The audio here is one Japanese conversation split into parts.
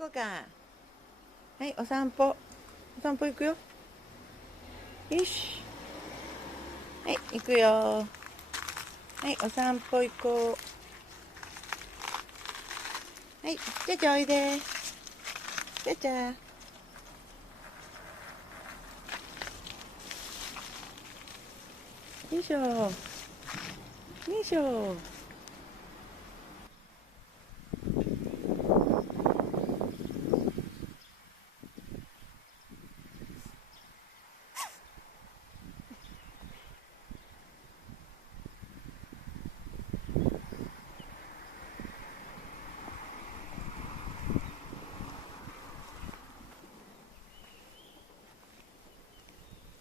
猫か。はい、お散歩。お散歩行くよ。よし。はい、行くよ。はい、お散歩行こう。はい、ちゃちゃおいで。ちゃちゃ。よいしょ。よいしょ。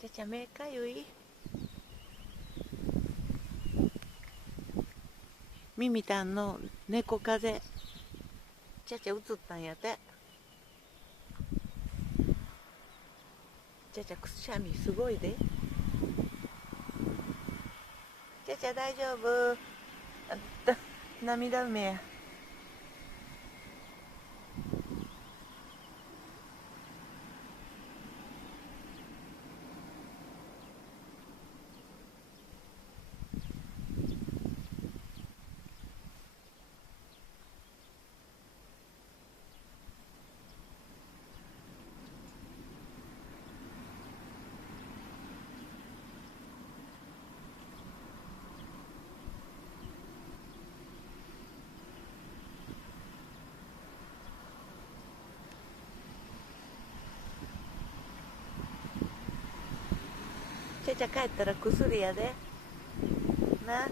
ちゃちゃ目かゆい。ミミタンの猫風邪。ちゃちゃ映ったんやて。ちゃちゃくしゃみすごいで。ちゃちゃ大丈夫。あった涙目や。ちゃちゃ帰ったら薬やで。な。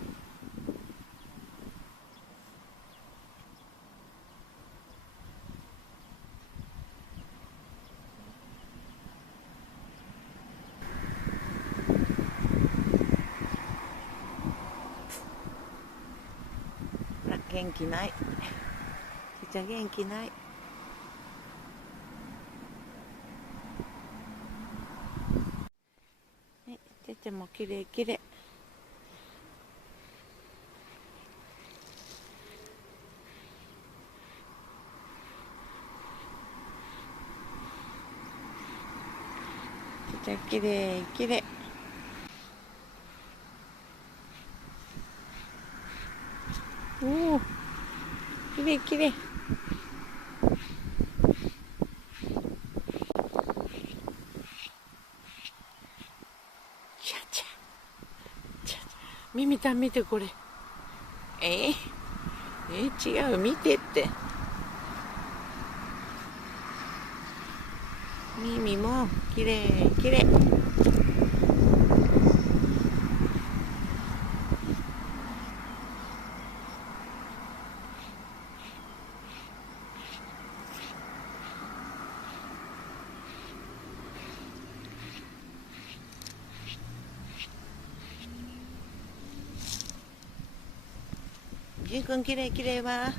ほら元気ない。ちゃちゃ元気ない。はい、ちゃちゃもきれいきれい。ちゃちゃきれいきれい。おお、きれいきれい。ちゃちゃ、ちゃちゃ。ミミタン見てこれ。違う、見てって。ミミもきれいきれい。ジュン君きれいきれいわ。あ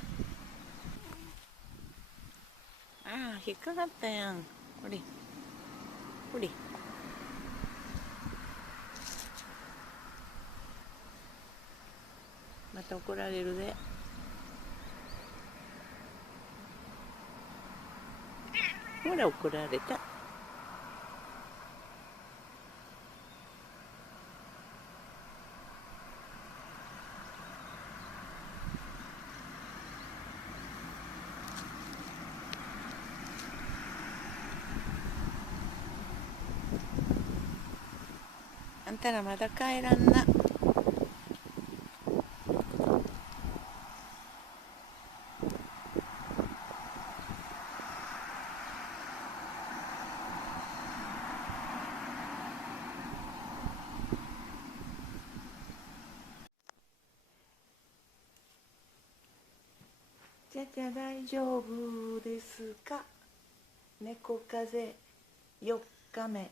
あ、引っかかったやん。これ。これ。また怒られるで。ほら怒られた。あんたらまだ帰らんな。ちゃちゃ大丈夫ですか。猫風邪4日目。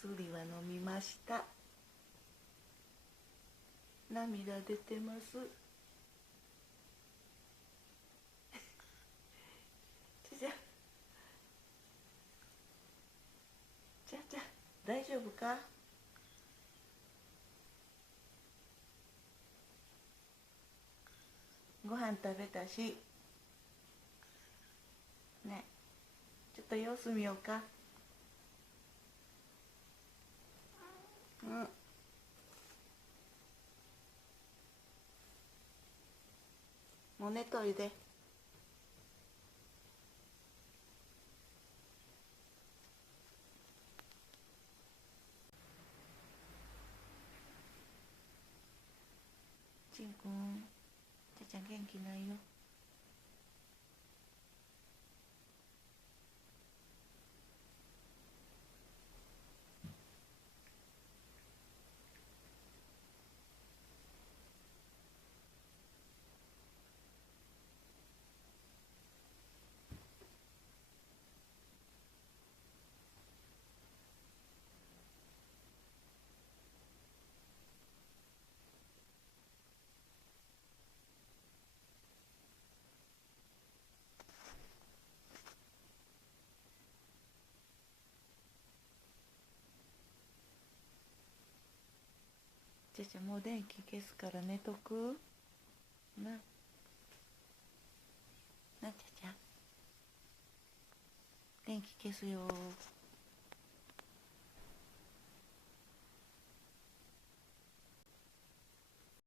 薬は飲みました。涙出てます。ちゃちゃちゃ大丈夫か。ご飯飯食べたしね。ちょっと様子見ようか。うん。もう寝といで。ちんくん、ちゃちゃん元気ないよ。ちゃちゃもう電気消すから寝とくな。な、ちゃちゃ電気消すよ。